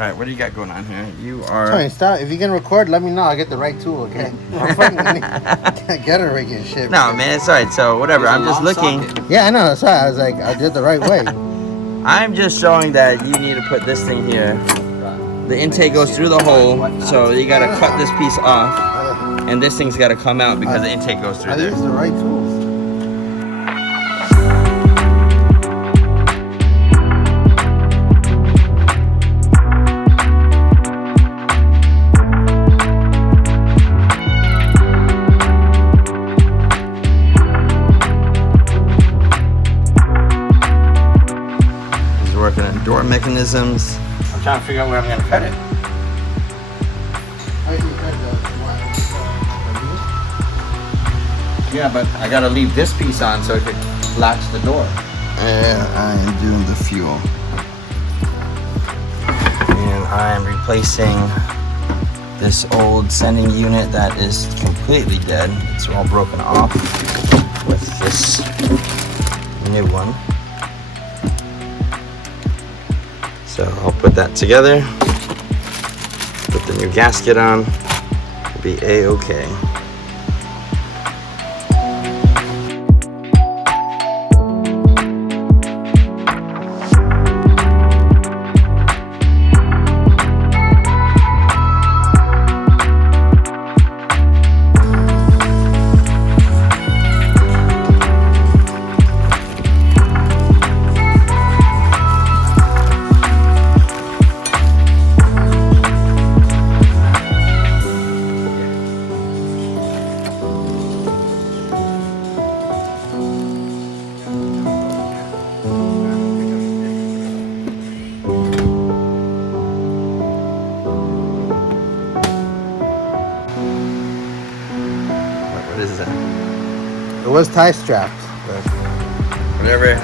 right, what do you got going on here? You are... Tony, stop. If you can record, let me know. I'll get the right tool, okay? I'm fucking get a rig and shit. No, man, it's alright. So, whatever. I'm just looking. Socket. Yeah, I know. That's why I was like, I did the right way. I'm just showing that you need to put this thing here. The intake goes through the hole, so you gotta cut this piece off, and this thing's gotta come out because the intake goes through there. I used the right tools. He's working on door mechanisms. I'm trying to figure out where I'm going to cut it. Yeah, but I got to leave this piece on so it could latch the door. Yeah, I am doing the fuel. And I am replacing this old sending unit that is completely dead. It's all broken off with this new one. So I'll put that together, put the new gasket on, it'll be A-okay. It was tie strapped, but whatever.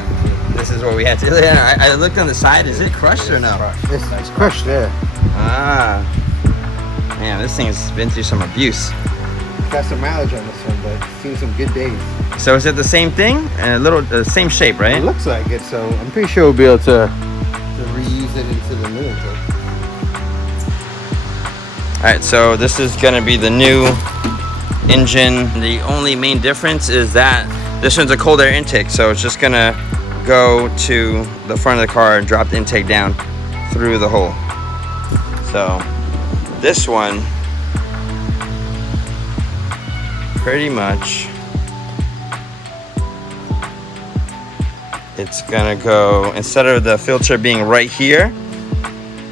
This is what we had to do. I looked on the side. Is it crushed or no? It's crushed there. Ah, man, this thing's been through some abuse. Got some mileage on this one, but seen some good days. So is it the same thing and a little same shape, right? It looks like it, so I'm pretty sure we'll be able to reuse it into the new intake. All right, so this is gonna be the new Injen. The only main difference is that this one's a cold air intake, so it's just gonna go to the front of the car and drop the intake down through the hole. So this one pretty much it's gonna go, instead of the filter being right here,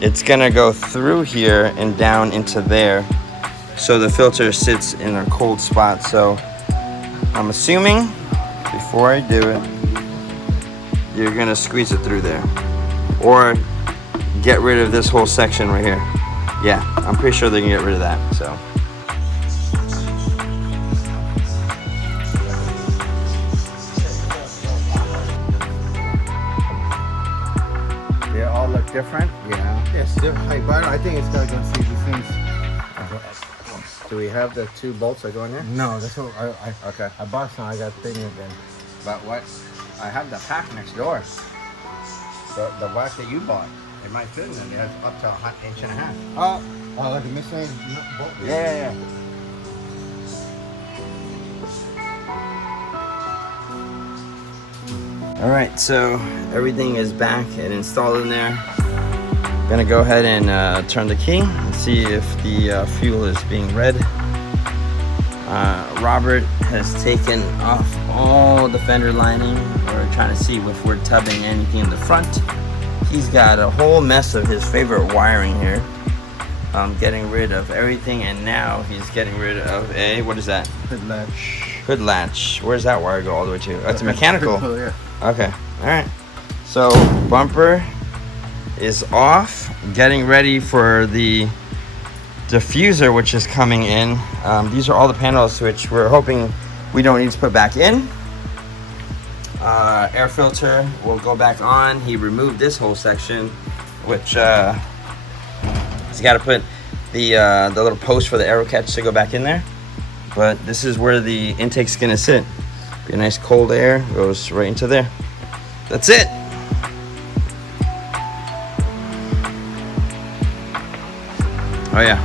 it's gonna go through here and down into there. So the filter sits in a cold spot. So I'm assuming before I do it, you're gonna squeeze it through there or get rid of this whole section right here. Yeah, I'm pretty sure they can get rid of that. So They all look different. Yeah. Yeah, still. Like, but I think it's gonna go see these things. Do we have the two bolts that go in there? No, that's what okay. I bought some. I got thing again. but what? I have the pack next door. The wax that you bought. It might fit in there. It has up to 1.5 inches. Oh, like the missing bolt? Yeah. All right, so everything is back and installed in there. I'm gonna go ahead and turn the key and see if the fuel is being read. Robert has taken off all the fender lining. We're trying to see if we're tubbing anything in the front. He's got a whole mess of his favorite wiring here. Getting rid of everything, and now he's getting rid of a, what is that? Hood latch. Hood latch. Where's that wire go all the way to? Oh, it's a mechanical. Yeah. Okay, all right. So bumper is off, getting ready for the diffuser, which is coming in. These are all the panels which we're hoping we don't need to put back in. Air filter will go back on. He removed this whole section, which he's got to put the little post for the arrow catch to go back in there. But this is where the intake's gonna sit. Be a nice cold air, goes right into there. That's it. Oh yeah,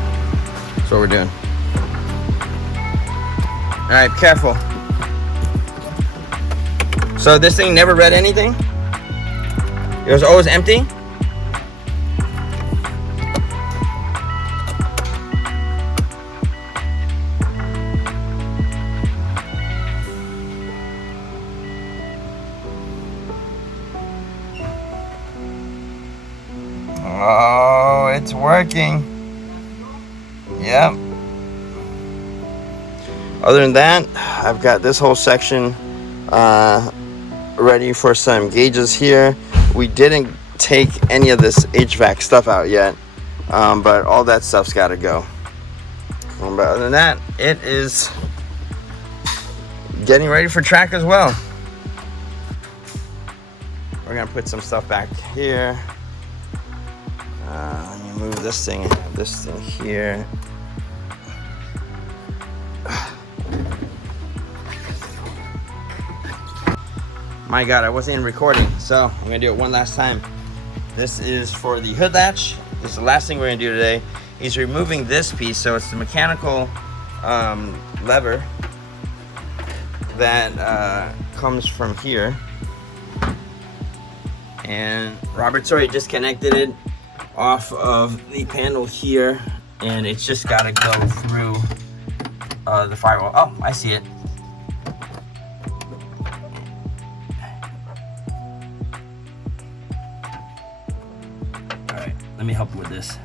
that's what we're doing. All right, careful. So this thing never read anything? It was always empty? Oh, it's working. Yep. Other than that, I've got this whole section ready for some gauges here. We didn't take any of this HVAC stuff out yet, but all that stuff's got to go. But other than that, it is getting ready for track as well. We're gonna put some stuff back here. Let me move this thing and have this thing here. My God, I wasn't even recording, so I'm gonna do it one last time. This is for the hood latch. This is the last thing we're gonna do today. He's removing this piece, so it's the mechanical lever that comes from here. And Robert's already disconnected it off of the panel here, and it's just gotta go through the firewall. Oh, I see it. All right, let me help you with this.